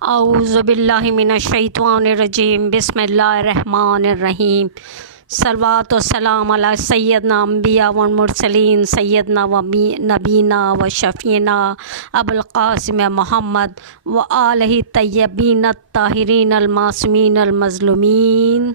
औज़ु बिल्लाहि मिनश्शैतानिर्रजीम बिस्मिल्लाहिर्रहमानिर्रहीम सल्लल्लाहु वस्सलाम अला सय्यदना अंबिया वल मुरसलीन सय्यदना व नबीना व शफ़ीना अबुल क़ासिम मोहम्मद व आलिहि तय्यबीन ताहिरीन अल मासूमीन अल मज़लूमीन।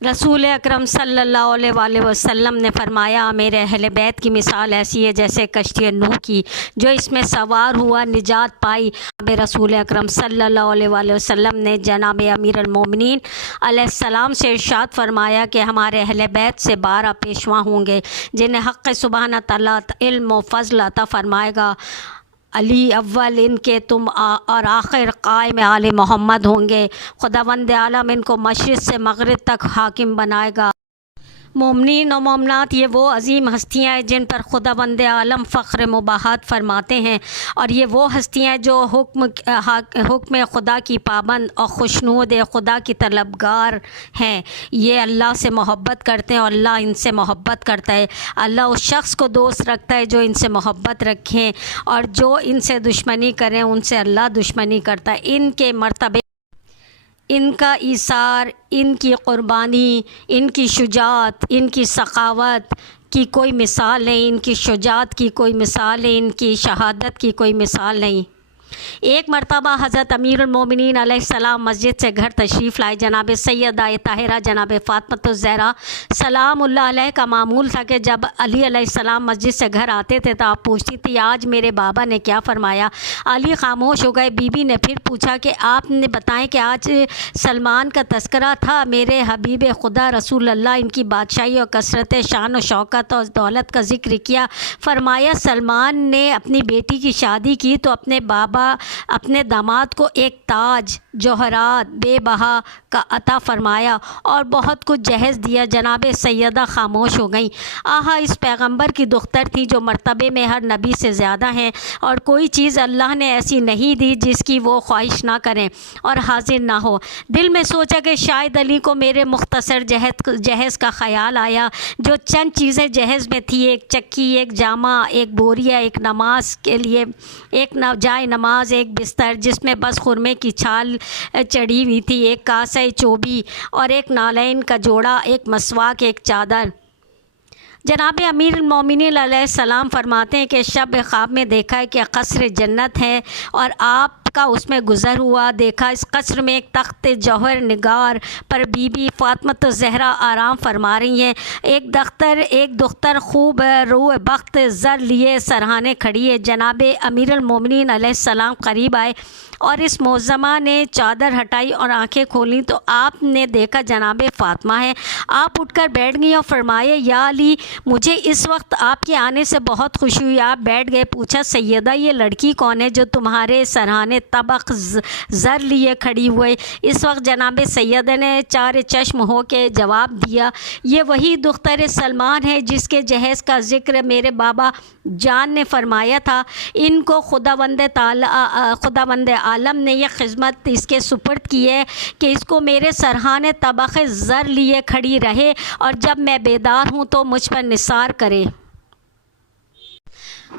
रसूल अकरम सल्लल्लाहु अलैहि वसल्लम ने फरमाया, मेरे अहले बैत की मिसाल ऐसी है जैसे कश्ती नूह की, जो इसमें सवार हुआ निजात पाई। रसूल अकरम सल्लल्लाहु अलैहि वसल्लम ने जनाब अमीर अल-मोमिनीन अलैहिस्सलाम से इरशाद फरमाया कि हमारे अहले बैत से 12 पेशवा होंगे जिन्हें हक़ सुब्हान तआला इल्म व फ़ज़ल अता फरमाएगा। अली अव्वल इनके तुम और आखिर कायम आले मोहम्मद होंगे। खुदावंद आलम इनको मशरिक़ से मग़रिब तक हाकिम बनाएगा। मोमिनीन और मोमनात ये वो अजीम हस्तियाँ हैं जिन पर खुदावंद आलम फ़ख्र मुबाहत फरमाते हैं, और ये वो हस्तियाँ जो हुक्म खुदा की पाबंद और खुशनूद खुदा की तलबगार हैं। ये अल्लाह से मोहब्बत करते हैं और अल्लाह इनसे मोहब्बत करता है। अल्लाह उस शख्स को दोस्त रखता है जो इनसे मोहब्बत रखें, और जो इनसे दुश्मनी करें उनसे अल्लाह दुश्मनी करता है। इनके मर्तबे, इनका ईसार, इनकी क़ुरबानी, इनकी शुजाअत, इनकी सखावत की कोई मिसाल नहीं, इनकी शुजाअत की कोई मिसाल नहीं, इनकी शहादत की कोई मिसाल नहीं। एक मरतबा हज़रत अमीरुल-मोमिनीन अलैहिस्सलाम मस्जिद से घर तशरीफ़ लाए। जनाब सैयदा ताहिरा जनाब फ़ातिमा ज़हरा सलामुल्लाह अलैहा का मामूल था कि जब अली अलैहिस्सलाम मस्जिद से घर आते थे तो आप पूछती थी, आज मेरे बाबा ने क्या फ़रमाया। अली ख़ामोश हो गए। बीबी ने फिर पूछा कि आपने बताएं कि आज सलमान का तस्करा था। मेरे हबीब खुदा रसूल अल्लाह इनकी बादशाही और कसरत शान और शौकत और दौलत का ज़िक्र किया। फ़रमाया, सलमान ने अपनी बेटी की शादी की तो अपने बाबा अपने दामाद को एक ताज जौहरात बेबहा का अता फ़रमाया और बहुत कुछ जहेज़ दिया। जनाब सैयदा खामोश हो गई। आहा, इस पैगंबर की दुख्तर थी जो मर्तबे में हर नबी से ज़्यादा हैं, और कोई चीज़ अल्लाह ने ऐसी नहीं दी जिसकी वो ख्वाहिश ना करें और हाजिर ना हो। दिल में सोचा कि शायद अली को मेरे मुख्तसर जहेज़ का ख़याल आया। जो चंद चीज़ें जहेज़ में थी, एक चक्की, एक जामा, एक बोरिया, एक नमाज के लिए एक जाए नमाज, एक बिस्तर जिसमें बस खुरमे की छाल चढ़ी हुई थी, एक कासे चोबी और एक नालैन का जोड़ा, एक मसवाक, एक चादर। जनाब अमीर मोमिनीन अलैहिस्सलाम फरमाते हैं कि शब ख्वाब में देखा है कि कसर जन्नत है और आपका उसमें गुज़र हुआ। देखा इस कसर में एक तख्त जौहर निगार पर बीबी फ़ातिमा ज़हरा आराम फरमा रही हैं। एक दुख्तर खूब रूह बख्त ज़र लिए सरहाने खड़ी है। जनाब अमीर मोमिनीन अलैहिस्सलाम करीब आए और इस मौज़मा ने चादर हटाई और आंखें खोली तो आपने देखा जनाब फ़ातिमा है। आप उठकर बैठ गई और फरमाए, या अली, मुझे इस वक्त आपके आने से बहुत खुशी हुई। आप बैठ गए। पूछा, सैयदा, ये लड़की कौन है जो तुम्हारे सरहाने तबक ज़र लिए खड़ी हुई। इस वक्त जनाब सैयदा ने चार चश्म हो के जवाब दिया, ये वही दुख्तर सलमान है जिसके जहेज़ का ज़िक्र मेरे बाबा जान ने फरमाया था। इनको खुदावंद आलम ने यह खिदमत इसके सुपर्द की है कि इसको मेरे सरहाने तबक़ ज़र लिए खड़ी रहे और जब मैं बेदार हूँ तो मुझ पर निसार करे।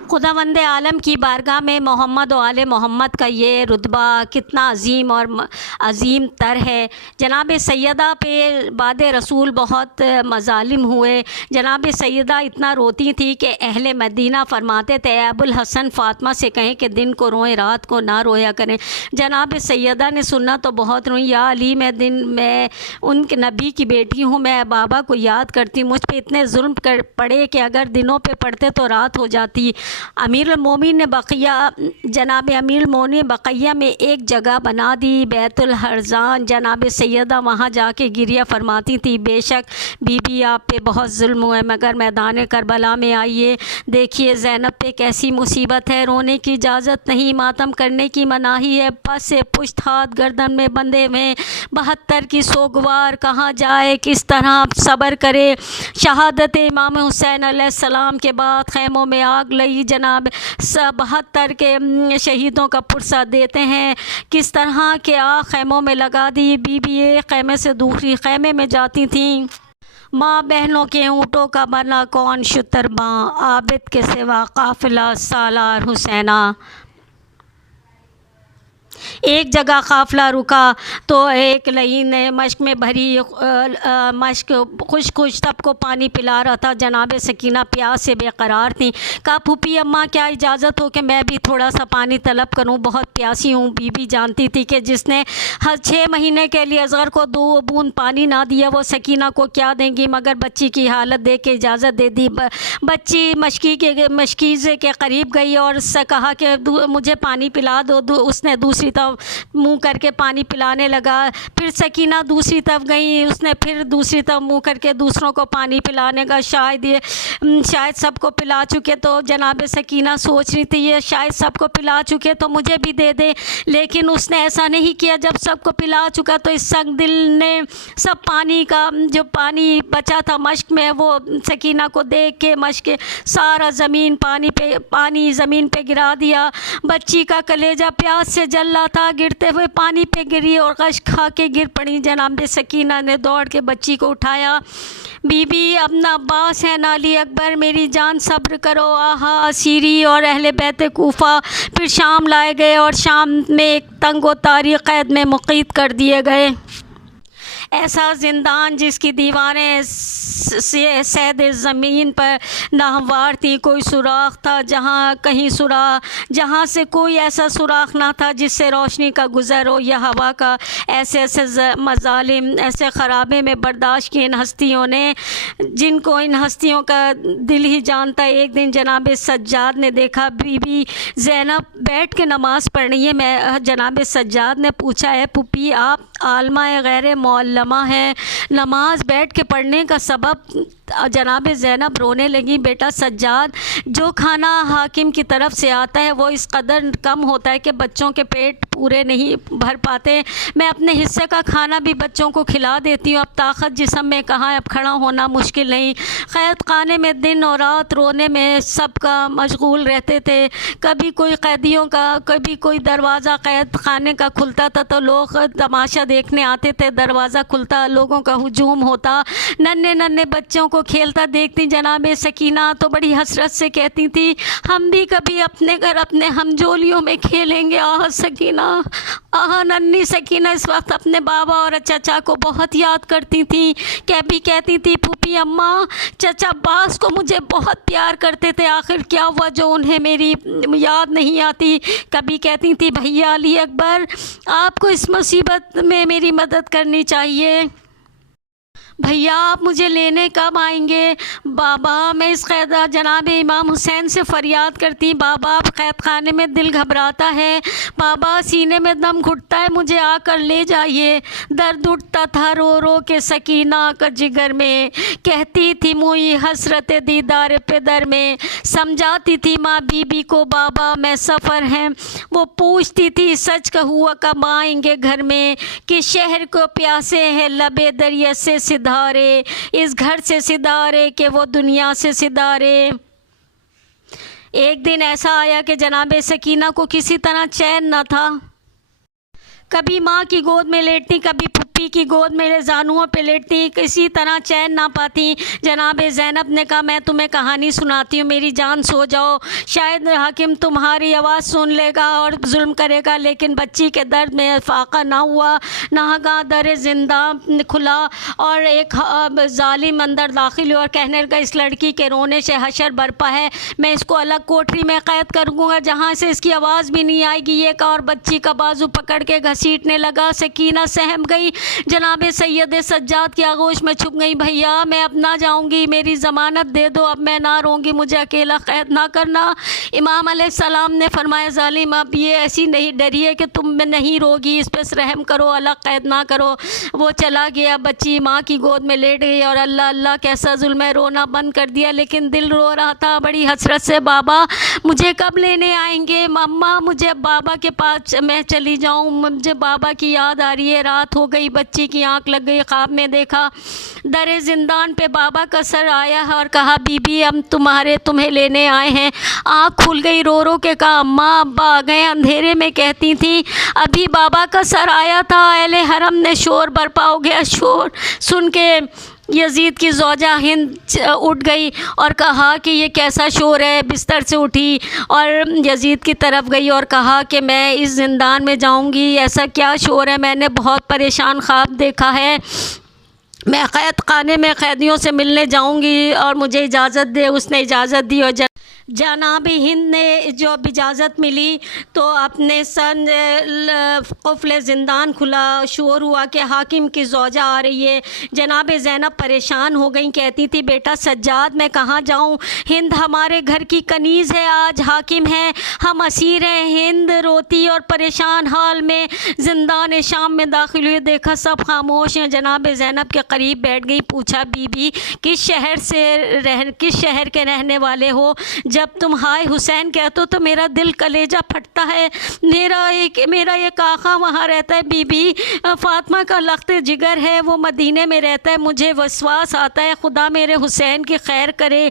खुदावंद आलम की बारगाह में मोहम्मद और आले मोहम्मद का ये रुतबा कितना अजीम और अजीम तर है। जनाब सैयदा पे बाद रसूल बहुत मज़ालिम हुए। जनाब सैयदा इतना रोती थी कि अहले मदीना फरमाते थे, अबुल हसन फ़ातिमा से कहें कि दिन को रोएं रात को ना रोया करें। जनाब सैयदा ने सुनना तो बहुत रोई, या अली, मैं उनके नबी की बेटी हूँ, मैं बाबा को याद करती हूँ। मुझ पर इतने जुल्म कर पड़े कि अगर दिनों पे पड़ते तो रात हो जाती। अमीरुल-मोमिनीन ने जनाब अमीरुल-मोमिनीन बक़ैया में एक जगह बना दी, बैतुल हरजान। जनाब सैयदा वहाँ जाके गिरिया फरमाती थी, बेशक बीबी आप पे बहुत जुल्म हुए, मगर मैदान करबला में आइए, देखिए ज़ैनब पे कैसी मुसीबत है। रोने की इजाज़त नहीं, मातम करने की मनाही है। पस से पुश्त हाथ गर्दन में बंधे हुए 72 की सोगवार, कहाँ जाए, किस तरह सब्र करे। शहादत इमाम हुसैन अलैहिस्सलाम के बाद खैमों में आग लगी। जनाब 72 के शहीदों का पुरसा देते हैं किस तरह के आग खैमों में लगा दी। बीबी एक खैमे से दूसरी खैमे में जाती थीं। माँ बहनों के ऊँटों का बना कौन शुतरबां, आबिद के सिवा काफिला सालार हुसैना। एक जगह काफ़िला रुका तो एक लई ने मश्क में भरी मश्क खुश खुश सबको पानी पिला रहा था। जनाब सकीना प्यास से बेकरार थी। कहा फूफी अम्मा क्या इजाज़त हो कि मैं भी थोड़ा सा पानी तलब करूं, बहुत प्यासी हूं। बीबी जानती थी कि जिसने हर 6 महीने के लिए असगर को 2 बूंद पानी ना दिया वो सकीना को क्या देंगी, मगर बच्ची की हालत देख के इजाज़त दे दी। बच्ची मशकीज़े के करीब गई और उससे कहा कि मुझे पानी पिला दो। उसने दूसरी तरफ मुँह करके पानी पिलाने लगा। फिर सकीना दूसरी तरफ गई, उसने फिर दूसरी तरफ मुँह करके दूसरों को पानी पिलाने का शायद सबको पिला चुके। तो जनाब सकीना सोच रही थी ये शायद सबको पिला चुके तो मुझे भी दे दे, लेकिन उसने ऐसा नहीं किया। जब सबको पिला चुका तो इस संग दिल ने सब पानी का जो पानी बचा था मश्क में वो सकीना को देख के मश्क सारा पानी ज़मीन पे गिरा दिया। बच्ची का कलेजा प्यास से जल रहा था, गिरते हुए पानी पे गिरी और गश खा के गिर पड़ी। जनाब सकीना ने दौड़ के बच्ची को उठाया। बीबी अपना अब्बास है नाली अकबर, मेरी जान सब्र करो। आहा असीरी और अहले बैत कूफा फिर शाम लाए गए और शाम में एक तंग व तारीख कैद में मुक़ीद कर दिए गए। ऐसा ज़िंदान जिसकी दीवारें सैद ज़मीन पर नाहवार थी। कोई सुराख था जहाँ से कोई ऐसा सुराख ना था जिससे रोशनी का गुज़र हो या हवा का। ऐसे मज़ालिम ऐसे ख़राबे में बर्दाश्त किए इन हस्तियों ने जिनको इन हस्तियों का दिल ही जानता है। एक दिन जनाब सज्जाद ने देखा बीबी ज़ैनब बैठ के नमाज़ पढ़ रही है। जनाब सज्जाद ने पूछा है पुप्पी आप आलमा गैर मौल्लमा है, नमाज बैठ के पढ़ने का सबब? जनाब ज़ैनब रोने लगी। बेटा सज्जाद, जो खाना हाकिम की तरफ से आता है वो इस कदर कम होता है कि बच्चों के पेट पूरे नहीं भर पाते। मैं अपने हिस्से का खाना भी बच्चों को खिला देती हूँ। अब ताकत जिस्म में कहाँ है, अब खड़ा होना मुश्किल नहीं। क़ैद खाने में दिन और रात रोने में सबका मशगूल रहते थे। कभी कोई कैदियों का कभी कोई दरवाज़ा क़ैद खाने का खुलता था तो लोग तमाशा देखने आते थे। दरवाज़ा खुलता, लोगों का हुजूम होता, नन्हे नन्हे बच्चों को खेलता देखती जनाब सकीना तो बड़ी हसरत से कहती थी हम भी कभी अपने घर अपने हमजोलियों में खेलेंगे। आह सकीना, आह नन्ही सकीना इस वक्त अपने बाबा और चचा को बहुत याद करती थी। कभी कहती थी फूफी अम्मा चचा अब्बास को मुझे बहुत प्यार करते थे, आखिर क्या हुआ जो उन्हें मेरी याद नहीं आती। कभी कहती थी भैया अली अकबर आपको इस मुसीबत में मेरी मदद करनी चाहिए, भैया आप मुझे लेने कब आएंगे। बाबा मैं इस कैद जनाब इमाम हुसैन से फ़रियाद करती बाबा आप कैद खाने में दिल घबराता है, बाबा सीने में दम घुटता है, मुझे आकर ले जाइए। दर्द उठता था रो रो के सकीना का जिगर में, कहती थी मुई हसरत दीदार पेदर में। समझाती थी माँ बीबी को बाबा मैं सफ़र हैं। वो पूछती थी सच का हुआ कब आएंगे घर में, कि शहर को प्यासे हैं लबे दरिया से सिधारे, इस घर से सिधारे कि वो दुनिया से सिधारे। एक दिन ऐसा आया कि जनाब सकीना को किसी तरह चैन न था। कभी माँ की गोद में लेटती, कभी फुप्पी की गोद मेरे जानुओं पे लेटती, किसी तरह चैन ना पाती। जनाब ज़ैनब ने कहा मैं तुम्हें कहानी सुनाती हूँ, मेरी जान सो जाओ, शायद हाकिम तुम्हारी आवाज़ सुन लेगा और जुल्म करेगा। लेकिन बच्ची के दर्द में फाका ना हुआ। नागा दर जिंदा खुला और एक जालिम अंदर दाखिल हुआ और कहने लगा इस लड़की के रोने से हशर बरपा है, मैं इसको अलग कोठरी में कैद करूँगा जहाँ से इसकी आवाज़ भी नहीं आएगी। ये का और बच्ची का बाजू पकड़ के घसीटने लगा। सकीना सहम गई, जनाब सैयद सज्जाद की आगोश में छुप गई। भैया मैं अब ना जाऊंगी, मेरी ज़मानत दे दो, अब मैं ना रोंगी, मुझे अकेला कैद ना करना। इमाम अलैहिस्सलाम ने फरमाया जालिम अब ये ऐसी नहीं डरी है कि तुम नहीं रोगी, इस पर रहम करो, अलग कैद ना करो। वो चला गया, बच्ची माँ की गोद में लेट गई और अल्लाह अल्लाह कैसा जुल्म है, रोना बंद कर दिया। लेकिन दिल रो रहा था बड़ी हसरत से, बाबा मुझे कब लेने आएंगे, मम्मा मुझे बाबा के पास मैं चली जाऊँ, मुझे बाबा की याद आ रही है। रात हो गई, बच्ची की आंख लग गई, ख्वाब में देखा दरे जिंदान पे बाबा का सर आया है और कहा बीबी हम तुम्हें लेने आए हैं। आंख खुल गई, रो रो के कहा अम्मा अब्बा आ गए। अंधेरे में कहती थी अभी बाबा का सर आया था, अहले हरम ने शोर बरपा हो गया। शोर सुन के यजीद की ज़ौजा हिंद उठ गई और कहा कि ये कैसा शोर है। बिस्तर से उठी और यजीद की तरफ गई और कहा कि मैं इस ज़िंदान में जाऊंगी, ऐसा क्या शोर है, मैंने बहुत परेशान ख्वाब देखा है, मैं क़ैद खाने में क़ैदियों से मिलने जाऊंगी और मुझे इजाज़त दे। उसने इजाज़त दी और जनाब हिंद ने जब इजाज़त मिली तो अपने सन क़ुफ़्ल ज़िंदान खुला। शोर हुआ कि हाकिम की ज़ौजा आ रही है। जनाब ज़ैनब परेशान हो गई, कहती थी बेटा सज्जाद मैं कहाँ जाऊँ, हिंद हमारे घर की कनीज़ है, आज हाकिम है, हम असीर हैं। हिंद रोती और परेशान हाल में ज़िंदान शाम में दाखिल हुए, देखा सब खामोश हैं। जनाब ज़ैनब के करीब बैठ गई, पूछा बीबी किस शहर के रहने वाले हो, जब तुम हाय हुसैन कहते हो तो मेरा दिल कलेजा फटता है। मेरा एक आका वहाँ रहता है, बीबी फ़ातिमा का लख्त जिगर है, वो मदीने में रहता है, मुझे विश्वास आता है खुदा मेरे हुसैन की खैर करे,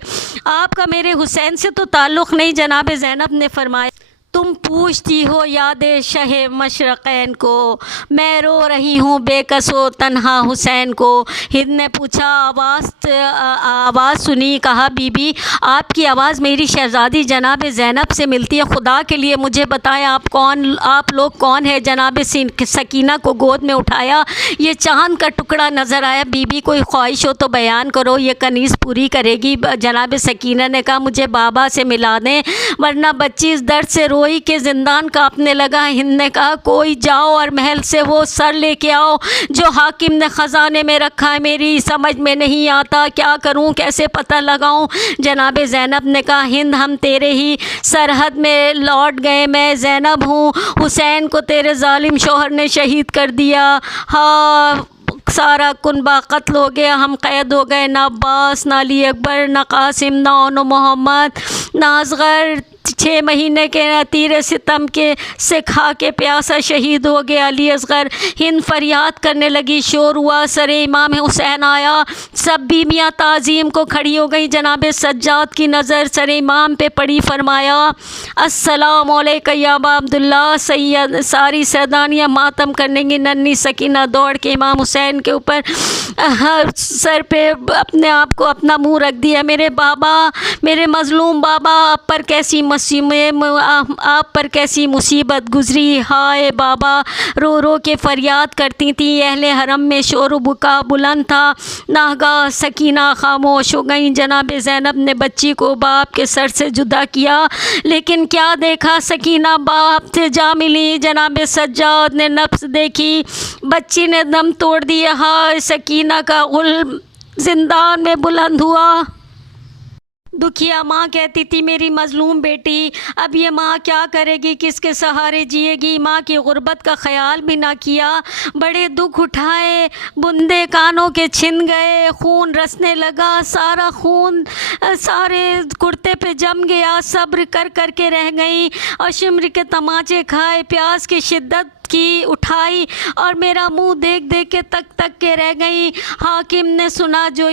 आपका मेरे हुसैन से तो ताल्लुक़ नहीं। जनाब ज़ैनब ने फरमाया तुम पूछती हो याद शह मशरक़ैन को, मैं रो रही हूँ बेकसो तन्हा हुसैन को। हिंद ने पूछा आवाज़ सुनी, कहा बीबी आपकी आवाज़ मेरी शहज़ादी जनाब ज़ैनब से मिलती है, खुदा के लिए मुझे बताएं आप लोग कौन है। जनाब सकीना को गोद में उठाया, ये चाँद का टुकड़ा नज़र आया, बीबी कोई ख्वाहिश हो तो बयान करो, ये कनीज़ पूरी करेगी। जनाब सकीना ने कहा मुझे बाबा से मिला दें वरना बच्ची इस दर्द से रोई के ज़िंदान कांपने लगा। हिंद ने कहा कोई जाओ और महल से वो सर लेके आओ जो हाकिम ने ख़जाने में रखा है, मेरी समझ में नहीं आता क्या करूं, कैसे पता लगाऊं। जनाब ज़ैनब ने कहा हिंद हम तेरे ही सरहद में लौट गए, मैं ज़ैनब हूँ, हुसैन को तेरे जालिम शौहर ने शहीद कर दिया, हाँ सारा कुनबा कत्ल हो गया, हम कैद हो गए, ना अब्बास ना अली अकबर ना कासिम ना ओनो मोहम्मद ना असगर 6 महीने के तीर सितम के से खा के प्यासा शहीद हो गया अली असगर। हिंद फरियाद करने लगी, शोर हुआ, सरे इमाम हुसैन आया, सब बीबियाँ ताज़ीम को खड़ी हो गई। जनाब सज्जाद की नज़र सरे इमाम पे पड़ी, फरमाया अस्सलामु अलैका या अबा अब्दुल्लाह। सैयद सारी सैदानियाँ मातम करने की, नन्ही सकीना दौड़ के इमाम हुसैन के ऊपर सर पे अपने आप को अपना मुँह रख दिया, मेरे बाबा, मेरे मज़लूम बाबा, आप पर कैसी मुसीबत गुज़री, हाय बाबा, रो रो के फ़रियाद करती थी। अहले हरम में शोर बुका बुलंद था, नागा सकीना खामोश हो गई। जनाब ज़ैनब ने बच्ची को बाप के सर से जुदा किया, लेकिन क्या देखा, सकीना बाप से जा मिली। जनाब सज्जाद ने नफ्स देखी, बच्ची ने दम तोड़ दिया, हाय सकीना का गुल ज़िंदान में बुलंद हुआ। दुखिया माँ कहती थी मेरी मज़लूम बेटी, अब ये माँ क्या करेगी, किसके सहारे जिएगी। माँ की गुर्बत का ख़याल भी ना किया, बड़े दुख उठाए, बूंदे कानों के छिन गए, खून रसने लगा, सारा खून सारे कुर्ते पे जम गया, सब्र कर कर के रह गई और शिमर के तमाचे खाए, प्यास की शिद्दत की उठाई और मेरा मुंह देख देख के तक के रह गई। हाकिम ने सुना जो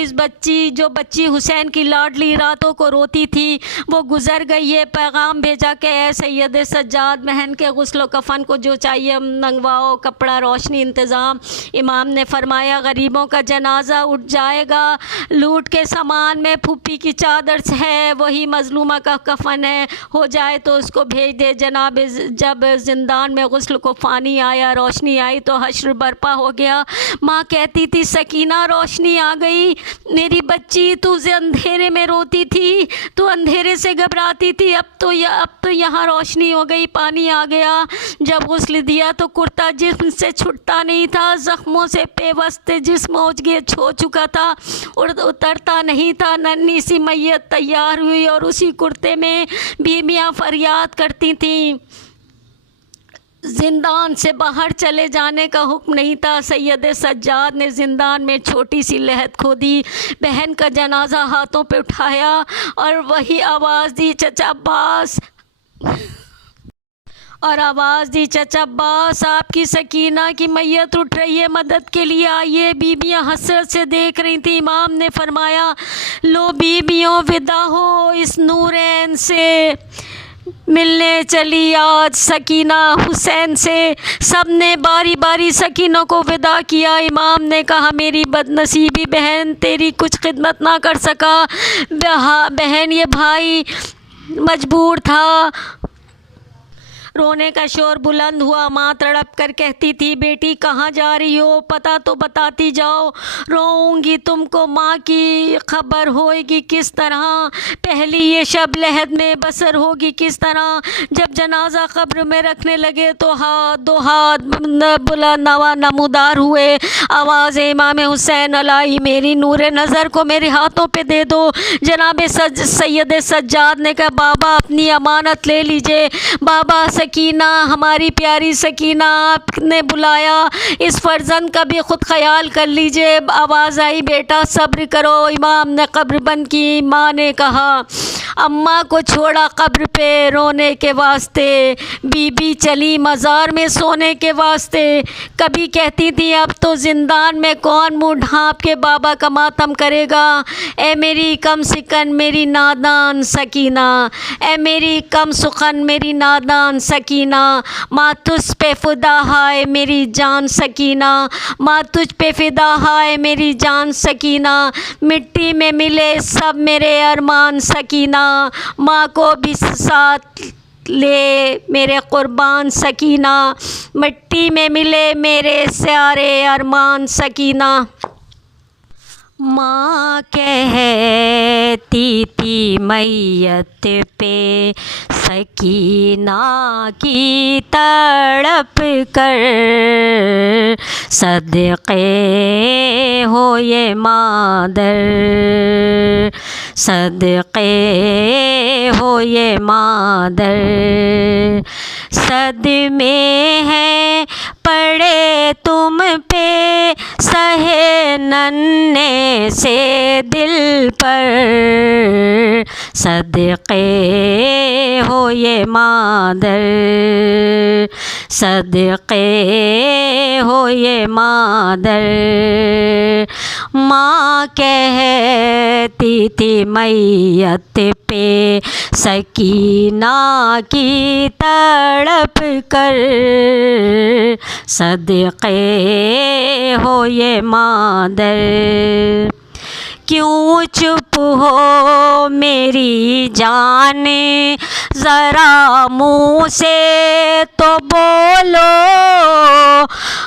बच्ची हुसैन की लाडली रातों को रोती थी वो गुज़र गई है, पैगाम भेजा कि ए सैयद सज्जाद, बहन के गुस्ल कफ़न को जो चाहिए मंगवाओ, कपड़ा रोशनी इंतज़ाम। इमाम ने फरमाया गरीबों का जनाजा उठ जाएगा, लूट के सामान में फूफी की चादर है वही मज़लूमा का कफ़न है, हो जाए तो उसको भेज दे। जनाब जब ज़िंदान में गुस्ल को पानी आया, रोशनी आई तो हश्र बर्पा हो गया। माँ कहती थी सकीना रोशनी आ गई, मेरी बच्ची तू अंधेरे में रोती थी, तू अंधेरे से घबराती थी, अब तो यहाँ रोशनी हो गई, पानी आ गया। जब गुस्ल दिया तो कुर्ता जिस्म से छूटता नहीं था, ज़ख्मों से पेवस्ते जिस्म हो चुका था, उतरता नहीं था। नन्ही सी मैयत तैयार हुई और उसी कुर्ते में बीबियाँ फरियाद करती थीं। ज़िंदान से बाहर चले जाने का हुक्म नहीं था। सैयद सज्जाद ने ज़िंदान में छोटी सी लहद खोदी, बहन का जनाजा हाथों पे उठाया और वही आवाज़ दी चचा अब्बास, और आवाज़ दी चचा अब्बास आपकी सकीना की मैयत उठ रही है, मदद के लिए आइए। बीबियाँ हसरत से देख रही थी। इमाम ने फरमाया लो बीबियों विदा हो इस नूरैन से, मिलने चली आज सकीना हुसैन से। सब ने बारी बारी सकीना को विदा किया। इमाम ने कहा मेरी बदनसीबी बहन, तेरी कुछ खिदमत ना कर सका। बहन ये भाई मजबूर था। रोने का शोर बुलंद हुआ। माँ तड़प कर कहती थी बेटी कहाँ जा रही हो, पता तो बताती जाओ, रोऊंगी तुमको माँ की खबर होएगी किस तरह, पहली ये शब लहद में बसर होगी किस तरह। जब जनाजा कब्र में रखने लगे तो दो हाथ बुलंद नमूदार हुए। आवाज़ इमाम हुसैन अलाई मेरी नूर नज़र को मेरे हाथों पे दे दो। जनाब सैयद सज्जाद ने कहा बाबा अपनी अमानत ले लीजिए। बाबा सकीना, हमारी प्यारी सकीना, आपने बुलाया, इस फर्जंद का भी ख़ुद ख्याल कर लीजिए। आवाज़ आई बेटा सब्र करो। इमाम ने कब्र बंद की। माँ ने कहा अम्मा को छोड़ा कब्र पे रोने के वास्ते, बीबी चली मज़ार में सोने के वास्ते। कभी कहती थी अब तो ज़िंदान में कौन मुँह ढाँप के बाबा का मातम करेगा। ए मेरी कम सिकन मेरी नादान सकीना, ए मेरी कम सुखन मेरी नादान सकीना, माँ तुझ पे फिदा हाय मेरी जान सकीना, माँ तुझ पे फिदा हाय मेरी जान सकीना। मिट्टी में मिले सब मेरे अरमान सकीना, माँ को भी साथ ले मेरे कुर्बान सकीना। मिट्टी में मिले मेरे सारे अरमान सकीना। माँ कहती थी मैयत पे सकीना की तड़प कर, सदक़े हो ये मादर, सदक़े हो ये मादर। सदमे हैं पड़े तुम पे सहे नन्हे से दिल पर, सदक़े हो ये मादर, सदक़े हो ये मादर। माँ कहती थी मैयत पे सकीना की तड़प कर, सदक़े हो ये मादर। क्यों चुप हो मेरी जान, ज़रा मुँह से तो बोलो,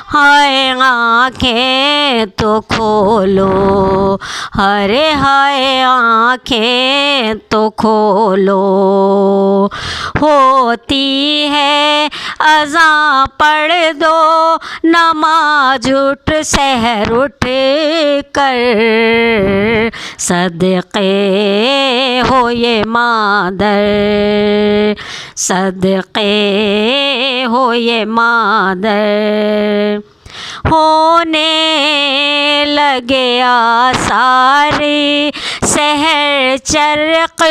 हाय आँखें तो खोलो, हरे हाय आँखें तो खोलो। होती है अज़ां पढ़ दो, नमाज उठ सहर उठ कर, सदक़े हो ये मादर, सदक़े हो ये मादर। होने लगे आसारे सहर चरक़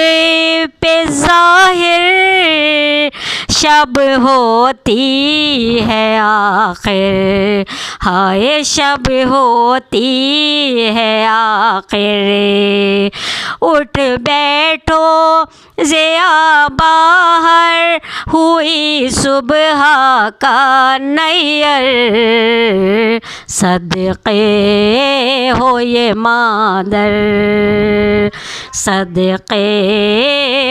पे ज़ाहिर, शब होती है आखिर, हाय शब होती है आखिर। उठ बैठो ज़िया बाहर, हुई सुबह का नैयर, सदक़े हो ये मादर, सदक़े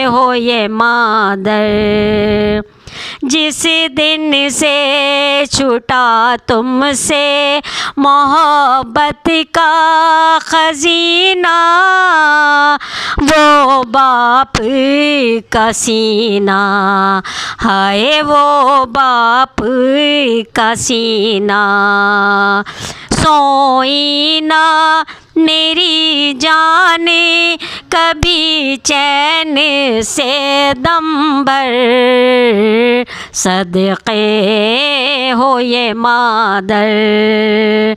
हो ये मादर। जिस दिन से छूटा तुमसे मोहब्बत का खजीना, वो बाप का सीना, हाय वो बाप का सीना। सोई ना मेरी जाने कभी चैन से दम भर, सदक़े हो ये मादर,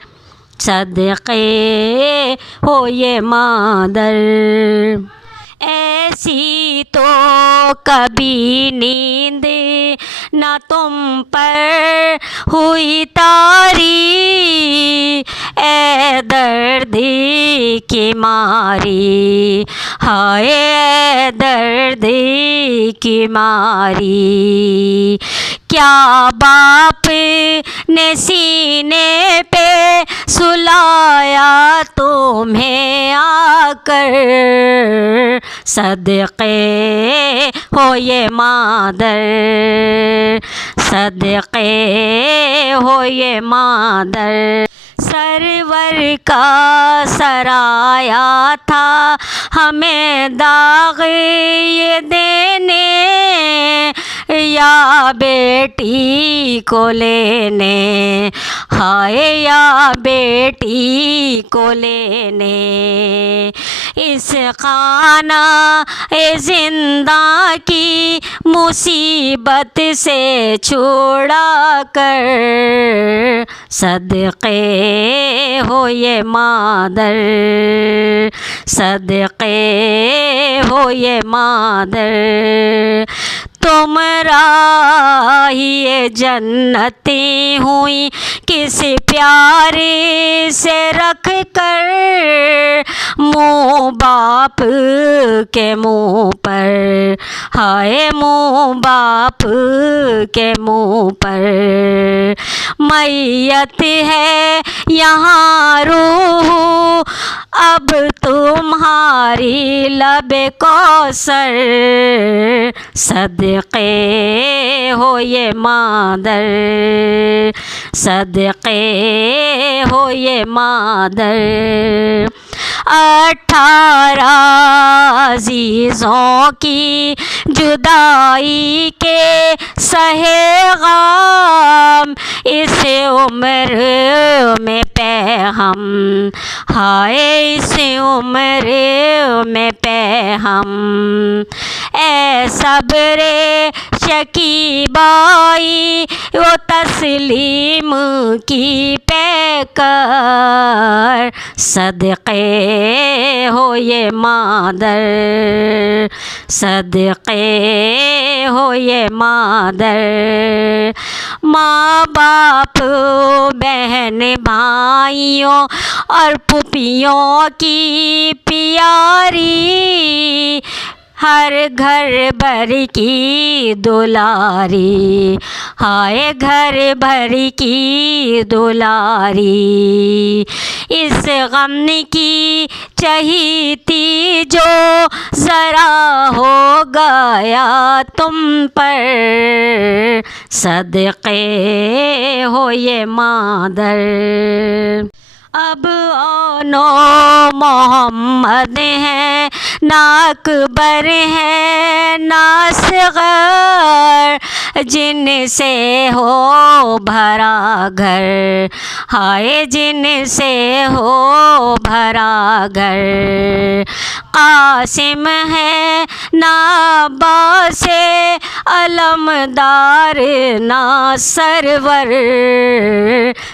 सदक़े हो ये मादर। ऐसी तो कभी नींद ना तुम पर हुई तारी, दर्द की मारी, हाय दर्द की मारी। क्या बाप ने सीने पे सुलाया तुम्हें आकर, सदक़े हो ये मादर, सदक़े हो ये मादर। सरवर का सराया था हमें दाग ये देने, या बेटी को लेने, हाय या बेटी को लेने। इस खाना ए जिंदा की मुसीबत से छुड़ा कर, सदक़े हो ये मादर, सदक़े हो ये मादर। तुम राहिए जन्नती हुई किस प्यारे से रख कर, मुँह बाप के मुँह पर, हाय मुँह बाप के मुँह पर। मैयत है यहाँ रूह अब तुम्हारी लबे कौसर, सदक़े हो ये मादर, सदक़े हो ये मादर। 18 अज़ीज़ों की जुदाई के सहे ग़म, इस उम्र में पैहम, हाय इस उम्र में पैहम। ऐ सब्रे शकीबाई वो तस्लीम की पैकर, सदक़े हो ये मादर, सदक़े हो ये मादर। माँ बाप बहन भाइयों और पुपियों की प्यारी, हर घर भर की दुलारी, हाय घर भर की दुलारी। इस गम की चहीती जो ज़रा हो गया तुम पर, सदक़े हो ये मादर। अब ओनो मोहम्मद है ना अकबर है ना असग़र, जिनसे हो भरा घर, हाय जिनसे हो भरा घर। कासिम है ना अब्बास अलमदार ना सरवर,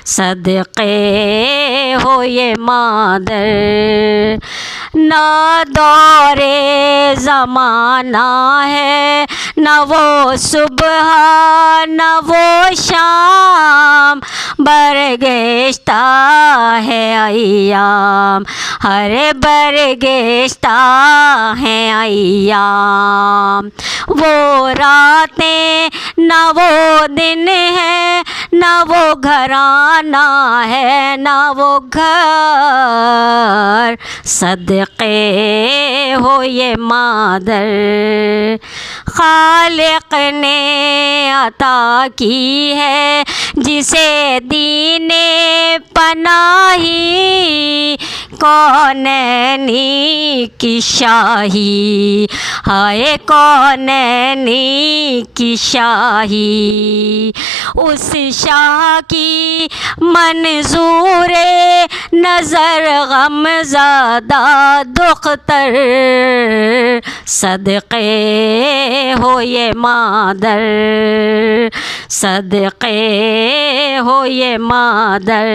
सदक़े हो ये मादर। ना दौरे ज़माना है ना वो सुबह ना वो शाम, बरगेश्ता है अय्याम, हरे बरगेश्ता है अय्याम। वो रातें ना वो दिन है ना वो घराना है ना वो घर, सदक़े हो ये मादर। खालिक ने अता की है जिसे दीने पनाही, कौनैनी की शाही, हाय कौनैनी की शाही। उस शाह की मंजूरे नज़र गमज़दा दुख्तर, सदक़े हो ये मादर, सदक़े हो ये मादर।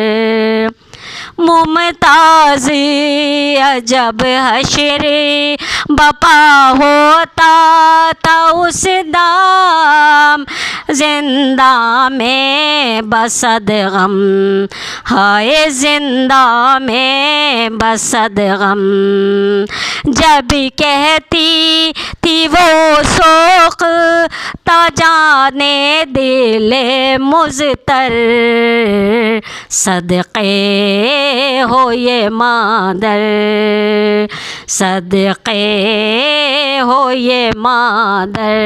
मुमताज़ अजब हशरे बपा होता था उस दाम, जिंदा में बसद गम, हाय जिंदा में बसद गम। जब कहती थी वो शोक ता जाने दिले मुज़तर, सदक़े हो ये मादर, सदक़े हो ये मादर।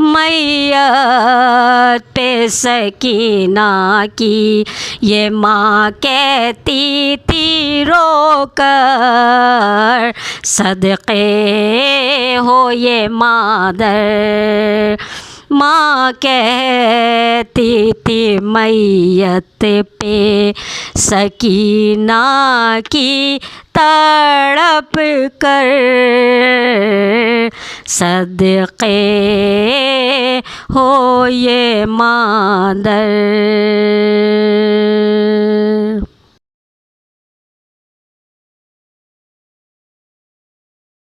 मैयत पे सकीना की ये माँ कहती थी रोकर, सदक़े हो ये मादर। माँ कहती थी मैयत पे सकीना की तड़प कर, सदक़े हो ये मादर।